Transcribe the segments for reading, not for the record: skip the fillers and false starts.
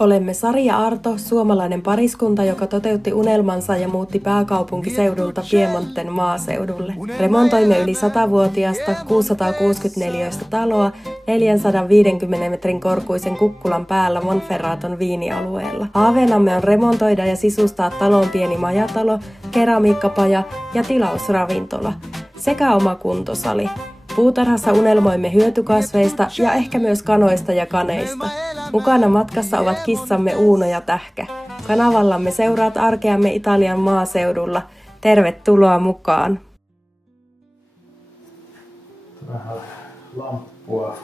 Olemme Sari ja Arto, suomalainen pariskunta, joka toteutti unelmansa ja muutti pääkaupunkiseudulta Piemonten maaseudulle. Remontoimme yli 100-vuotiasta 664 taloa 450 metrin korkuisen kukkulan päällä Monferraton viinialueella. Haaveenamme on remontoida ja sisustaa talon pieni majatalo, keramiikkapaja ja tilausravintola sekä oma kuntosali. Puutarhassa unelmoimme hyötykasveista ja ehkä myös kanoista ja kaneista. Mukana matkassa ovat kissamme Uuno ja Tähkä. Kanavallamme seuraat arkeamme Italian maaseudulla. Tervetuloa mukaan! Vähän lamppua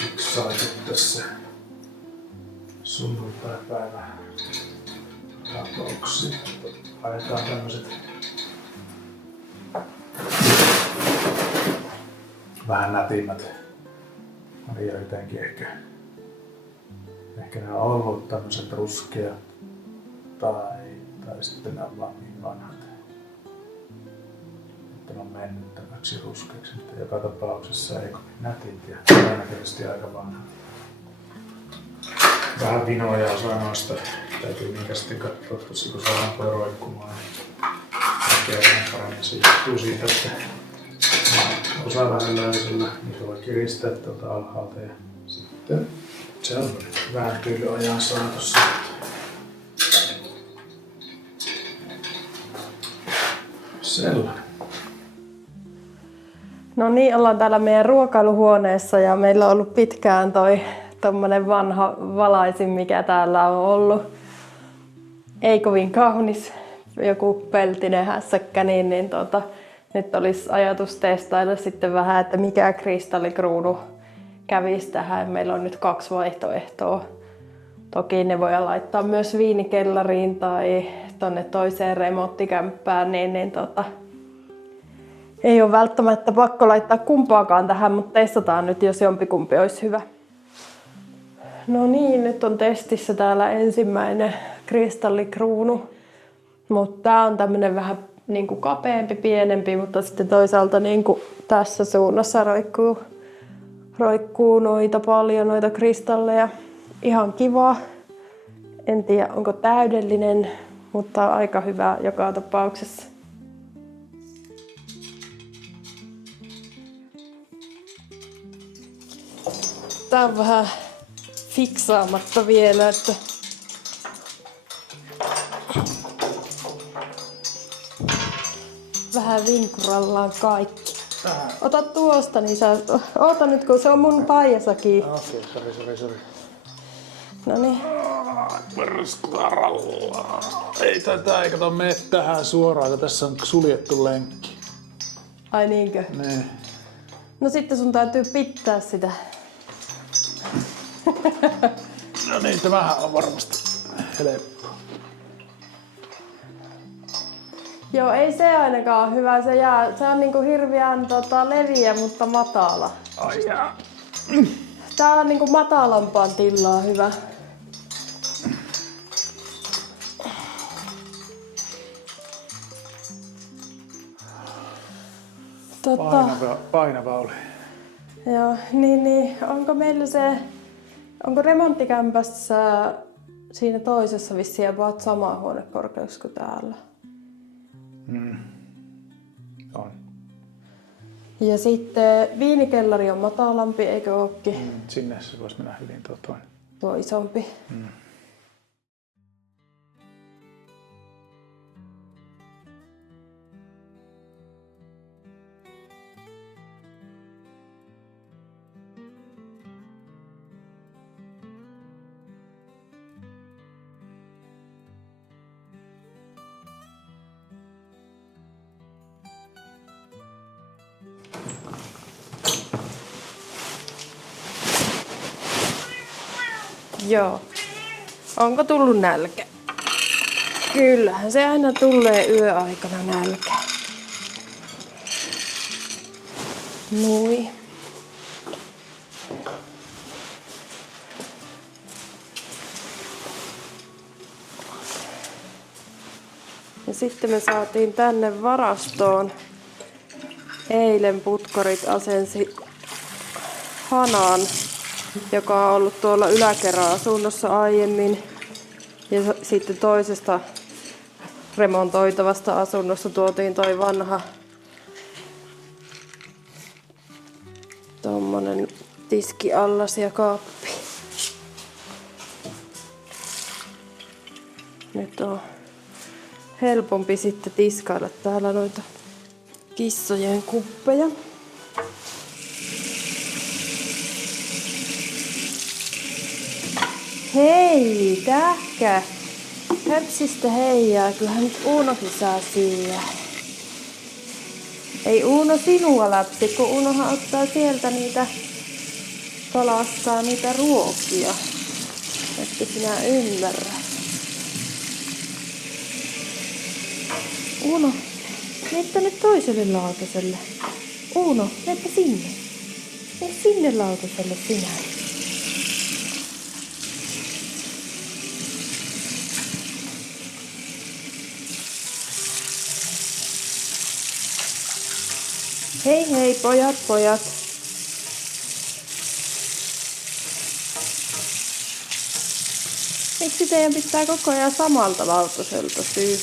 fiksaitu tässä sunnuntaipäivä katoksi. Haetaan tämmöset vähän nätimmät. Maria jotenkin ehkä nämä on ollut tämmöset ruskeat tai sitten nämä on vaan niin vanhat, että ne on mennyt tämmöksi ruskeaksi, mutta joka tapauksessa ei kovin nätit ja todennäköisesti aika vanhat. Vähän vinoja osaa noista, täytyy niinkä sitten katsoa tossa kun saadaan toi roikkumaan. Oikein paremmin se johtuu siitä, että osa vähän löysellä, niitä voi kiristää tuolta alhaalta ja sitten se on vääntyy ajan saatossa. Sellainen. No niin, ollaan täällä meidän ruokailuhuoneessa ja meillä on ollut pitkään tommonen vanha valaisin, mikä täällä on ollut. Ei kovin kaunis, joku peltinen hässäkkä, niin nyt olisi ajatus testailla sitten vähän, että mikä kristallikruunu kävisi tähän. Meillä on nyt 2 vaihtoehtoa. Toki ne voi laittaa myös viinikellariin tai tonne toiseen remonttikämppään, ei ole välttämättä pakko laittaa kumpaakaan tähän, mutta testataan nyt, jos jompikumpi olisi hyvä. No niin, nyt on testissä täällä ensimmäinen kristallikruunu, mutta tää on tämmönen vähän niin kuin kapeampi, pienempi, mutta sitten toisaalta niin kuin tässä suunnassa roikkuu noita kristalleja. Ihan kiva. En tiedä onko täydellinen, mutta aika hyvä joka tapauksessa. Tää on vähän fiksaamatta vielä, että vähän vinkurallaan kaikki. Ota tuosta, niin sä... Oota nyt, kun se on mun paijasakin. Okei, sori. Noniin. Ei tätä, ei kato mene tähän suoraan, kun tässä on suljettu lenkki. Ai niinkö? Niin. No sitten sun täytyy pitää sitä. No niin, tämähän on varmasti helppo. Joo, ei se ainakaan ole hyvä. Se on niinku hirveän leviä, mutta matala. Ai jaa. Tää on niinku matalampaan tillaan hyvä. Painava oli. Joo, niin. Onko remonttikämpässä siinä toisessa vissiin about sama huonekorkeus kuin täällä? On. Ja sitten viinikellari on matalampi, eikö ookin? Sinne se voisi mennä hyvin tuo toinen. Tuo isompi. Joo. Onko tullut nälkä? Kyllähän se aina tulee yöaikana nälkä. Nui. Ja sitten me saatiin tänne varastoon. Eilen putkorit asensi hanan joka on ollut tuolla yläkerran asunnossa aiemmin. Ja sitten toisesta remontoitavasta asunnosta tuotiin toi vanha tommonen tiskiallas ja kaappi. Nyt on helpompi sitten tiskailla täällä noita kissojen kuppeja. Hei, tähkä! Höpsistä heijaa, kyllähän nyt Uunokin saa syödä. Ei Uuno sinua läpsi, kun Uunohan ottaa sieltä niitä, kalastaa niitä ruokia. Että sinä ymmärrä. Uuno, mene tänne toiselle lautaselle. Uuno, menepä sinne. Mene sinne lautaselle sinä. Hei hei pojat. Miksi teidän pitää koko ajan samalta lautaselta syy?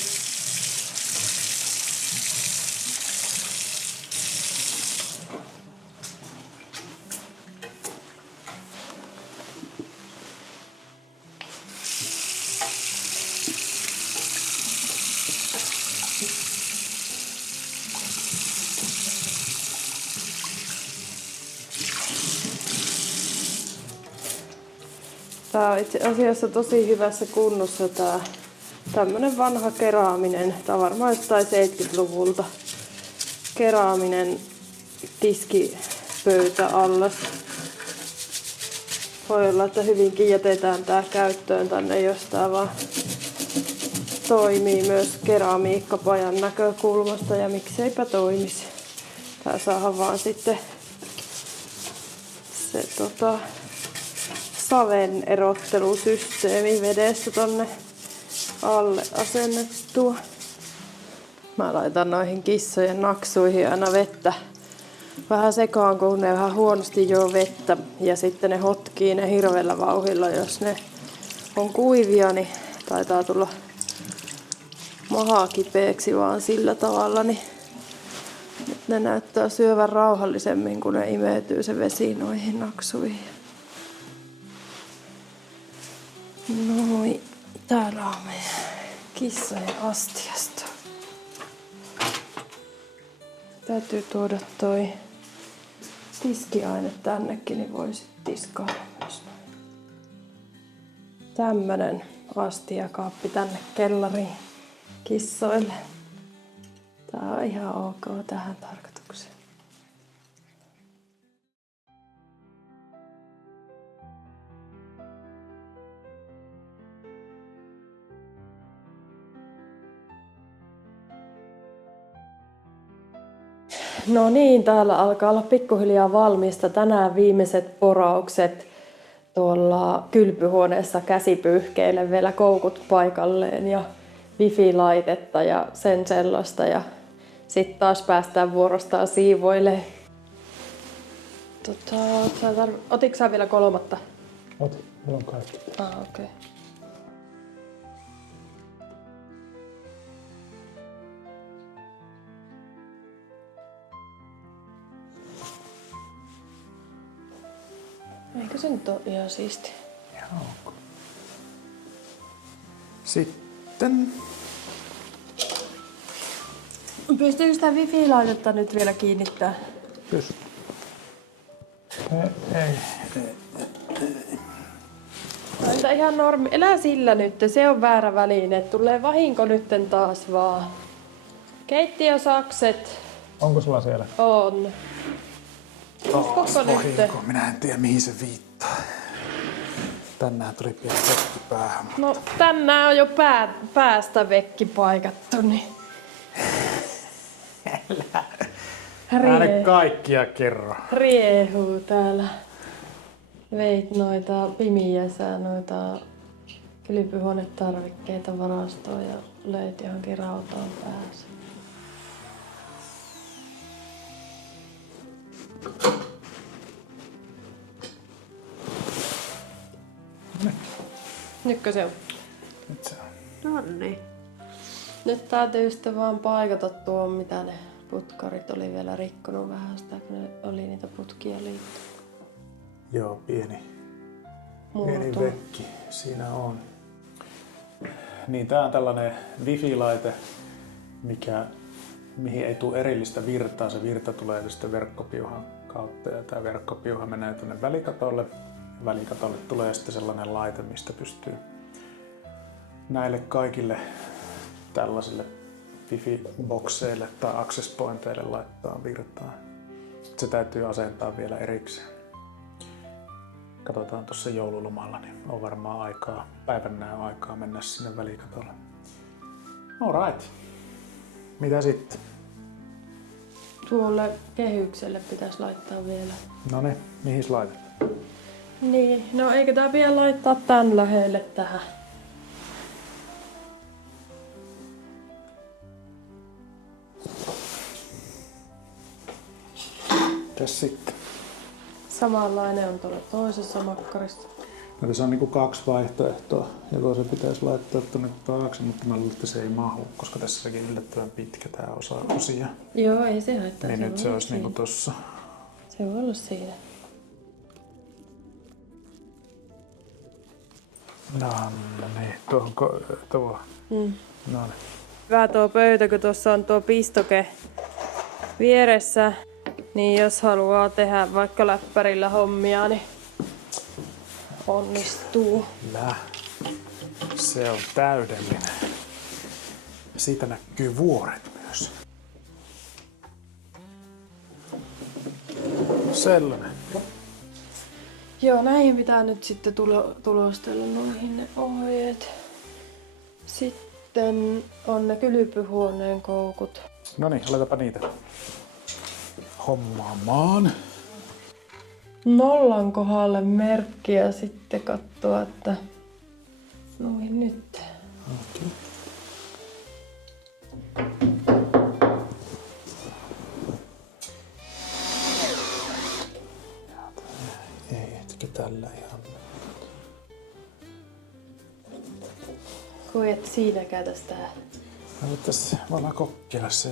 Tää on itse asiassa tosi hyvässä kunnossa tää tämmönen vanha keraaminen. Tää on varmaan jostain 70-luvulta. Keraaminen tiskipöytäallas. Voi olla, että hyvinkin jätetään tää käyttöön tänne, jos tää vaan toimii myös keramiikkapajan näkökulmasta ja mikseipä toimisi. Tää saadaan vaan sitten se saven erottelusysteemi vedestä tonne alle asennettua. Mä laitan noihin kissojen naksuihin aina vettä vähän sekaan, kun ne vähän huonosti juo vettä ja sitten ne hotkii ne hirveällä vauhdilla. Jos ne on kuivia, niin taitaa tulla maha kipeäksi vaan sillä tavalla, niin nyt ne näyttää syövän rauhallisemmin, kun ne imeytyy se vesi noihin naksuihin. Noin, täällä on meidän kissojen astiasta. Täytyy tuoda toi tiskiaine tännekin, niin voisit tiskailla myös noin. Tämmönen astiakaappi tänne kellariin kissoille. Tää on ihan ok tähän tarkoitukseen. No niin, täällä alkaa olla pikkuhiljaa valmista. Tänään viimeiset poraukset tuolla kylpyhuoneessa käsipyyhkeille, vielä koukut paikalleen ja wifi-laitetta ja sen sellaista. Ja sitten taas päästään vuorostaan siivoilemaan. Otitko sä vielä kolmatta? Otin, mulla on kaikki. Okei. Eikö se nyt ole ihan siisti? Joo. Sitten... Pystyykö sitä wifi-laitetta nyt vielä kiinnittää? Pystyy. Ei. Entä ihan normi? Elä sillä nyt, se on väärä väline. Tulee vahinko nytten taas vaan. Keittiösakset. Onko sulla siellä? On. Koko nyt. Minä en tiedä mihin se viittaa. Tänään tuli pieni vekki päähän. No tänään on jo päästä vekki paikattu, niin... Älä kaikkia kerro. Riehuu täällä. Veit noita pimiässä, noita kylpyhuonetarvikkeita varastoon ja löit johonkin rautaan päässä. Nytkö se on? Nyt se on. Nonni. Nyt täytyy sitten vaan paikata tuo, mitä ne putkarit oli vielä rikkonut vähän sitä, kun ne oli niitä putkia liittynyt. Joo, pieni vekki siinä on. Niin tää on tällainen wifi-laite, mihin ei tule erillistä virtaa. Se virta tulee sitten verkkopiuhan kautta ja tää verkkopiuha menee tuonne välikatolle. Välikatolle tulee sitten sellainen laite, mistä pystyy näille kaikille tällaisille wifi-bokseille tai access pointeille laittaa virtaa. Se täytyy asentaa vielä erikseen. Katsotaan tuossa joululomalla, niin on varmaan aikaa, päivän aikaa mennä sinne välikatolle. Alright. Mitä sitten? Tuolle kehykselle pitäisi laittaa vielä. Noniin, mihin laitat? Niin, no eikö tää vielä laittaa tän lähelle tähän? Mitäs sitten? Samanlainen on tuolla toisessa makkarissa. No, tässä on niinku 2 vaihtoehtoa. Joko se pitäisi laittaa tuonne taakse, mutta mä luulen, että se ei mahu, koska tässä onkin yllättävän pitkä tää osia. Joo, ei se haittaa. Niin nyt se olisi niinku tossa. Se voi olla siinä. No niin, tuo. No niin. Hyvä tuo pöytä, kun tuossa on tuo pistoke vieressä. Niin jos haluaa tehdä vaikka läppärillä hommia, niin onnistuu. Kyllä. Se on täydellinen. Siitä näkyy vuoret myös. Sellainen. Joo, näihin pitää nyt sitten tulostella noihin ne ohjeet. Sitten on ne kylpyhuoneen koukut. No niin, aletapa niitä hommaamaan. Nollan kohdalle merkki ja sitten katsoa, että noin nyt. Okay. Ei, etkö tällä ihan. Kui et siinä käytä sitä. Tässä voidaan kokeilla se.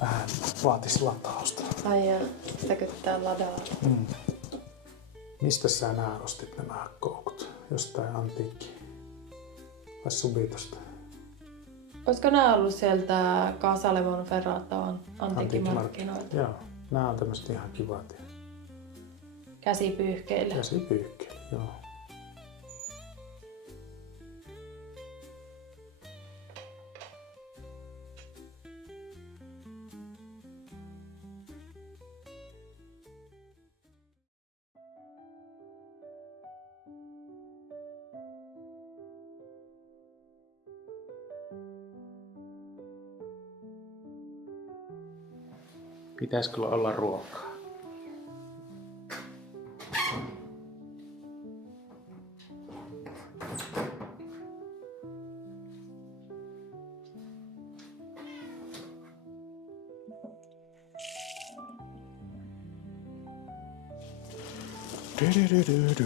Vähän vaatis latausta. Ai ja sitäkö pitää ladaa? Mistä sä nää ostit nämä koukut? Jostain antiikki? Vai Subitosta? Olisiko nää ollut sieltä Casa Monferrato antiikkimarkkinoilta? Joo, nää on tämmöset ihan kivat. Käsipyyhkeillä. Käsipyyhkeillä, joo. Pitäisikö olla ruokaa? Du.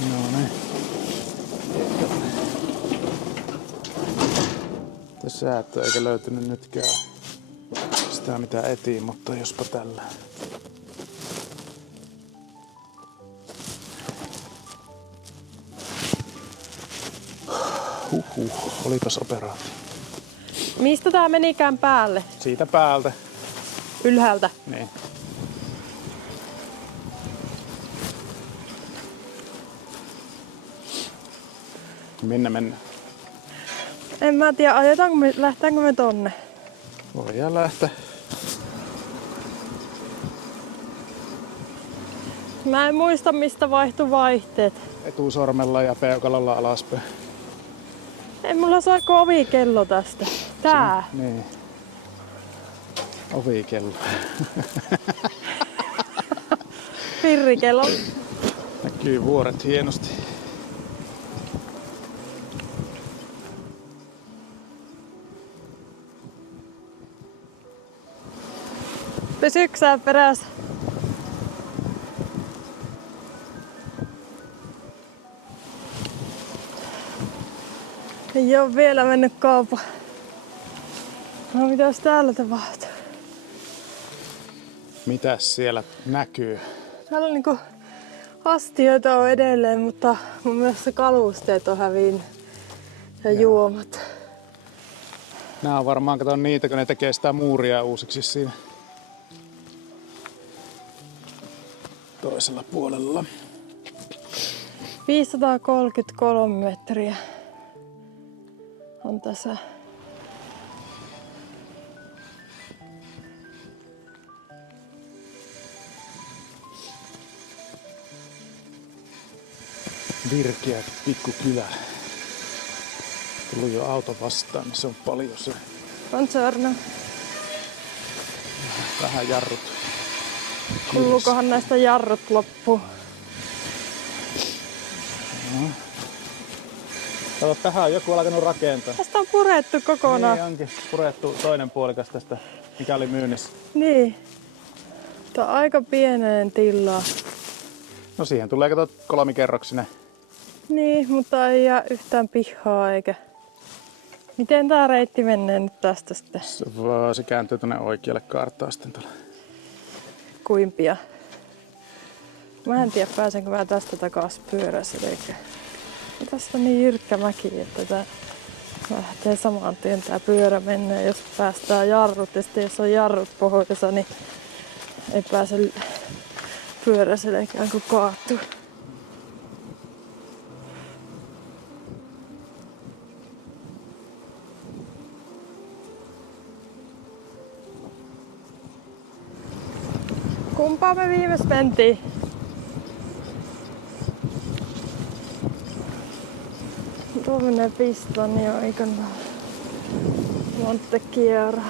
No niin. Tässä et eikä löytynyt nytkään sitä mitä etiin, mutta jospa tällä. Olipas operaatio. Mistä tää menikään päälle? Siitä päältä. Ylhäältä. Niin. Minne mennään? En mä tiedä, lähtäänkö me tonne? Voidaan lähteä. Mä en muista mistä vaihtui vaihteet. Etusormella ja peukalolla alaspäin. Ei mulla saa ovikello tästä. Tää. Niin. Ovikello. Pirrikello. Näkyy vuoret hienosti. Pysyksää perässä? Ei oo vielä mennyt kaupan. No mitäs täällä tapahtuu? Mitäs siellä näkyy? Täällä on niinku astioita on edelleen, mutta mun mielestä kalusteet on hävinnyt. Ja juomat. Nää on varmaan, kato niitä, kun ne tekee sitä muuria uusiksi siinä toisella puolella. 533 metriä on tässä. Virkeä pikkukylä. Tullut jo auto vastaan, niin se on paljon se. On Sörnä. Vähän jarrut. Kulluukohan näistä jarrut loppuun? Kato, tähän on joku alkanut rakentaa. Tästä on purettu kokonaan. Niin onkin purettu toinen puolikas tästä, mikä oli myynnissä. Niin. Tää on aika pieneen tilaa. No siihen tulee kato kolmikerroksinen. Niin, mutta ei jää yhtään pihaa eikä. Miten tää reitti menee nyt tästä sitten? Se kääntyy tuonne oikealle kaartaan sitten tuolla. Kuimpia. Mä en tiedä pääsenkö mä tästä takas pyörässä eikä. Tässä on niin jyrkkä mäki, että tää lähtee saman tien tää pyörä mennä. Jos päästään jarrut ja sitten jos on jarrut pohjoissa, niin ei pääse pyöräselkään kun kaatuu. Kumpaa me viimeis mentiin? Tuo menee Pistoni aikanaan. Montechiara.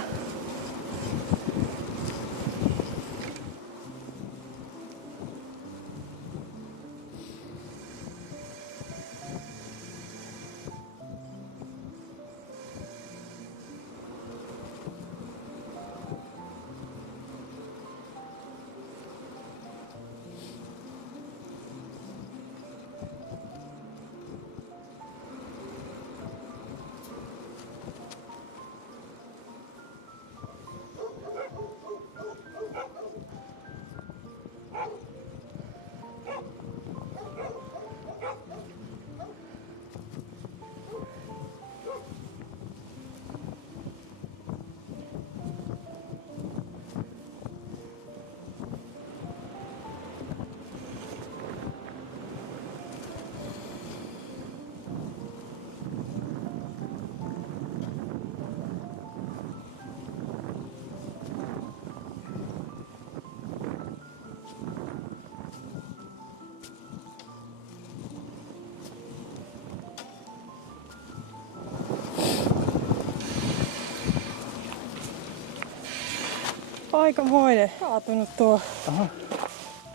Aikamoinen kaatunut tuo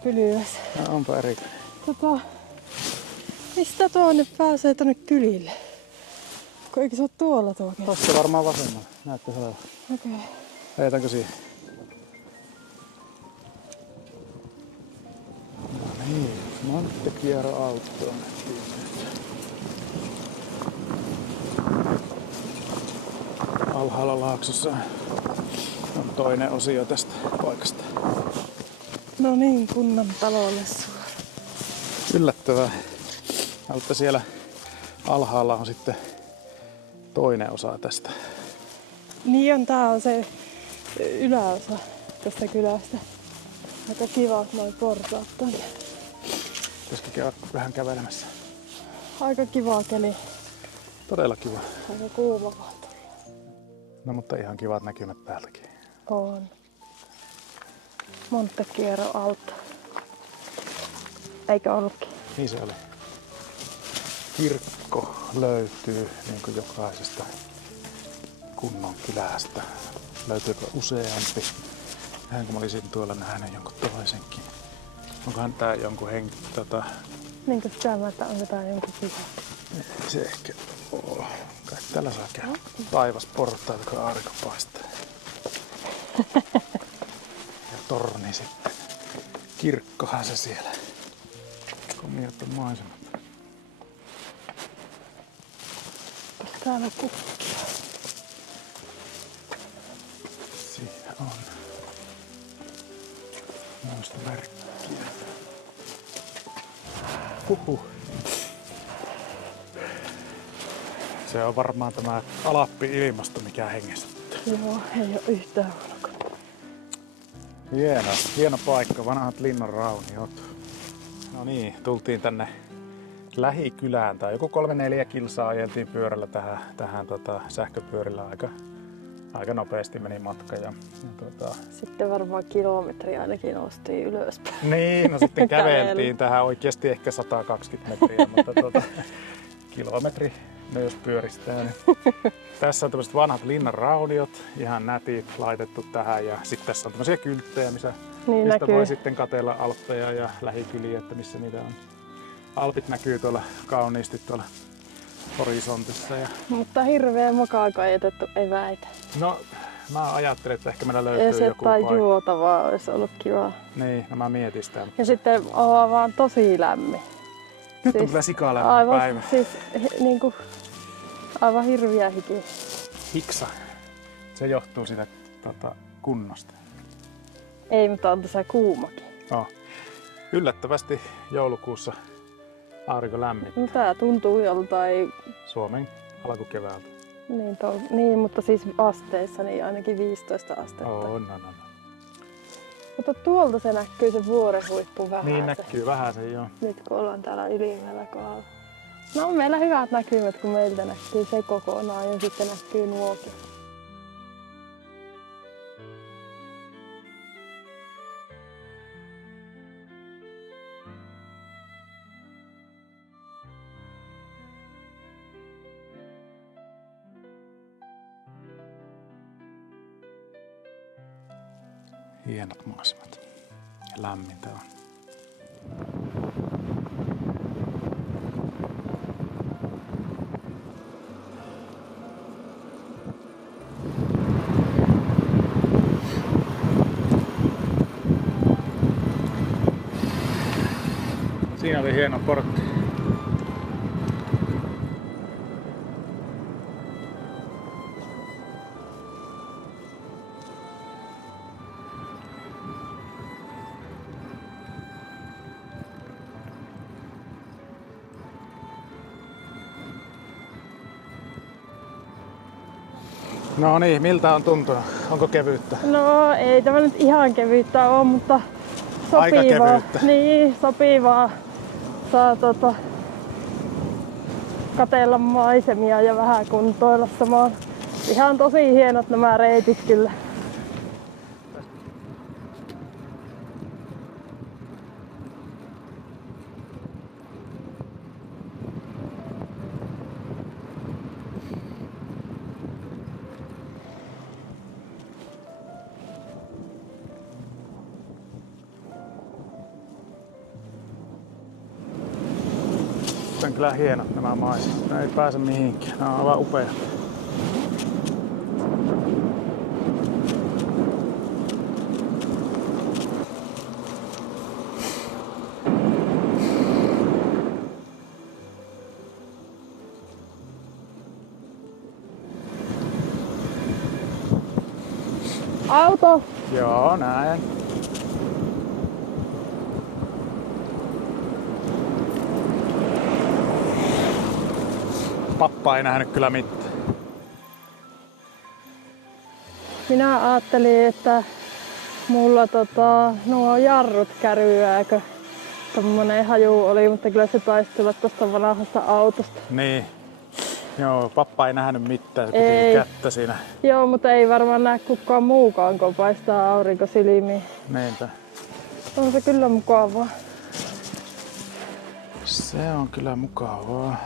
pylväs. No, onpa eri. Mistä tuo nyt pääsee tonne kylille? Kun eikö se ole tuolla tuokin? Tossa varmaan vasemmalla. Näyttää olevan. Okei. Ajetäänkö siihen? No niin, Montechiara Autoon. Alhaalla laaksossa on toinen osio tästä paikasta. No niin, kunnan talolle suoraan. Yllättävää. Mutta siellä alhaalla on sitten toinen osa tästä. Niin on, tää on se yläosa tästä kylästä. Aika kivat noi portaat tonne. Pitäisikö käydä vähän kävelemässä? Aika kiva keli. Todella kiva. Aika kuuma vaan tulla. No mutta ihan kivat näkymät täältäkin. On. Montechiara Alto. Eikö ollutkin? Niin se oli. Kirkko löytyy niin kuin jokaisesta kunnon kylästä. löytyykö useampi. Vähän kun mä olisin tuolla nähnyt jonkun toisenkin. Onkohan tää jonkun Niinkö sitä mä, että onko tää jonkun kiva? Ei se ehkä oo. Kai tällä saa käydä taivasportaita, kun aurinko paistaa. Ja torni sitten. Kirkkohan se siellä. Komiat on maisemat. Täällä on kukkia. Siinä on muista merkkiä. Huhhuh. Se on varmaan tämä Alappi-ilmasto, mikä hengistyttää. Joo, ei oo yhtään ulkona. Hieno paikka, vanhat linnanrauniot. No niin, tultiin tänne lähikylään tai joku 3-4 kilsaa ajeltiin pyörällä tähän sähköpyörillä aika nopeasti meni matka. Sitten varmaan kilometri ainakin noustiin ylöspäin. Niin, no sitten käveltiin tähän oikeasti ehkä 120 metriä, mutta kilometri myös pyöristää. Tässä on tämmöiset vanhat linnanrauniot, ihan nätit laitettu tähän ja sitten tässä on tämmöisiä kylttejä, mistä voi sitten katsella Alppeja ja lähikyliä, että missä niitä on. Alpit näkyy tuolla kauniisti tuolla horisontissa. Mutta hirveän mukaan ajetettu eväitä. No, mä ajattelin, että ehkä meillä löytyy joku tai paikka. juotavaa olisi ollut kiva. Niin, no mä mietin sitä. Ja sitten on vaan tosi lämmin. Nyt on kyllä sikalämmin päivä. Siis niinku aivan hirviä hiki. Hiksa. Se johtuu siitä kunnosta. Ei, mutta on tässä kuumakin. No. Yllättävästi joulukuussa aurinko lämmin. No, tää tuntuu joltain... Suomen alkukeväältä. Niin, mutta siis asteissa niin ainakin 15 astetta. No. Mutta tuolta se näkyy se vuoren huippu vähän. Niin näkyy vähän se joo. Nyt kun ollaan täällä ylimmällä kohdalla. No on meillä hyvät näkymät, kun meiltä näkyy se kokonaan ja sitten näkyy nuokin. Hienot maisemat. Ja lämmintä on. Siinä oli hieno portti. No niin, miltä on tuntunut? Onko kevyyttä? No ei tämä nyt ihan kevyyttä ole, mutta sopivaa. Aika kevyyttä. Niin, sopivaa. Saa katsella maisemia ja vähän kuntoilla samaan. Ihan tosi hienot nämä reitit kyllä. On kyllä hienot nämä maisemat. Ne ei pääse mihinkään. Nämä on aivan upeat. Auto! Joo, näin. Pappa ei nähnyt kyllä mitään. Minä ajattelin, että mulla nuo jarrut kärryääkö. Tommonen haju oli, mutta kyllä se taisi tulla tosta vanhasta autosta. Niin. Joo, pappa ei nähnyt mitään, se piti kättä siinä. Joo, mutta ei varmaan näe kukaan muukaan, kun paistaa aurinko silmiin. Niinpä. On se kyllä mukavaa. Se on kyllä mukavaa.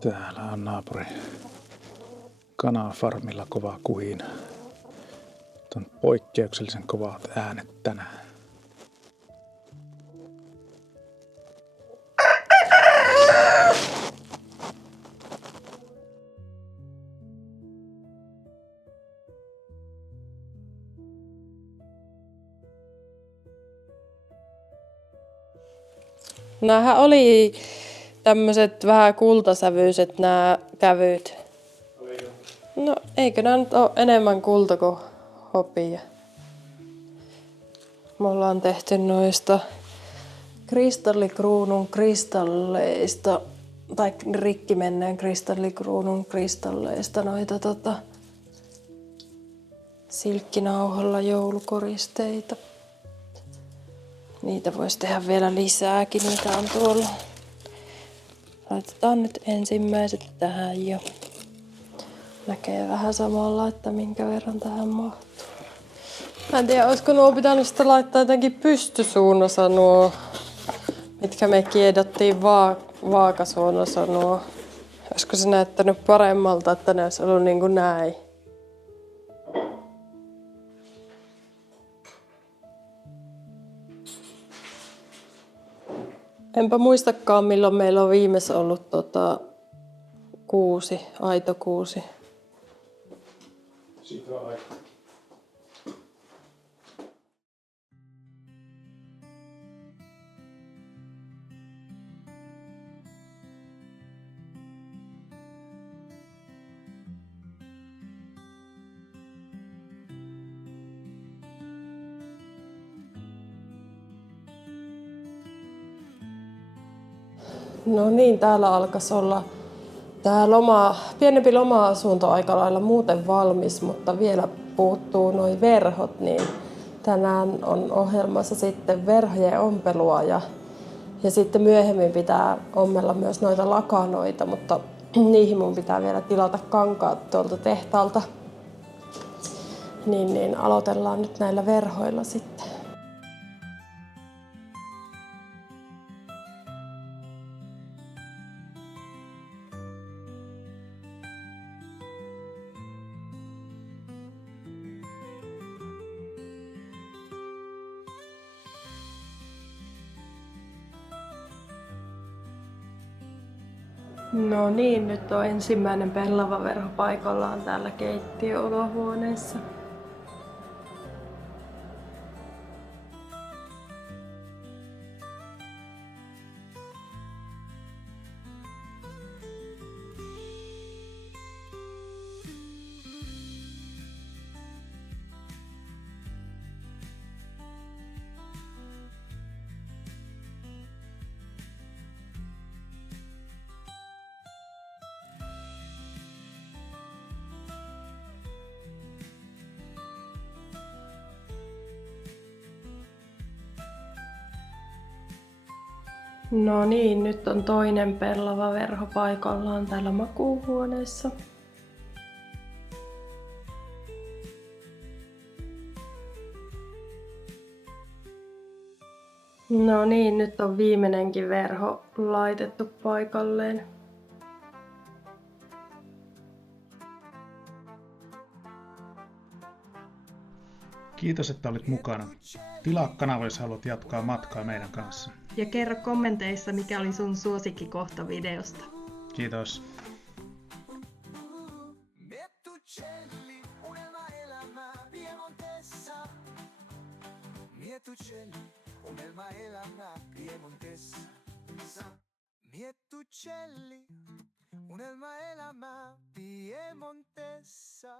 Täällä on naapuri kanafarmilla kova kuhina. On poikkeuksellisen kovat äänet tänään. Nämähän oli tämmöiset vähän kultasävyiset nämä kävyt. No eikö nämä nyt ole enemmän kulta kuin hopia? Me ollaan tehty noista kristallikruunun kristalleista tai rikki menneen kristallikruunun kristalleista noita silkkinauhalla joulukoristeita. Niitä voisi tehdä vielä lisääkin, mitä on tuolla. Laitetaan nyt ensimmäiset tähän jo. Näkee vähän samalla, että minkä verran tähän mahtuu. Mä en tiedä, olisiko nuo pitänyt sitten laittaa jotenkin pystysuunnassa nuo, mitkä me kiedottiin vaakasuunnassa nuo. Olisiko se näyttänyt paremmalta, että ne olisi ollut niin kuin näin. Enpä muistakaan, milloin meillä on viimeis ollut kuusi, aito kuusi. Siitä on aika. No niin, täällä alkaisi olla tämä pienempi loma-asunto aika lailla muuten valmis, mutta vielä puuttuu noi verhot, niin tänään on ohjelmassa sitten verhojen ompelua ja sitten myöhemmin pitää ommella myös noita lakanoita, mutta niihin mun pitää vielä tilata kankaat tuolta tehtaalta. Niin aloitellaan nyt näillä verhoilla sitten. No niin, nyt on ensimmäinen pellavaverho paikallaan täällä keittiö-olohuoneessa. No niin, nyt on toinen pellavaverho paikallaan täällä makuuhuoneessa. No niin, nyt on viimeinenkin verho laitettu paikalleen. Kiitos, että olit mukana. Tilaa kanava, jos haluat jatkaa matkaa meidän kanssa. Ja kerro kommenteissa, mikä oli sun suosikkikohta videosta. Kiitos. Miettucelli, unelma elämä Piemontessa.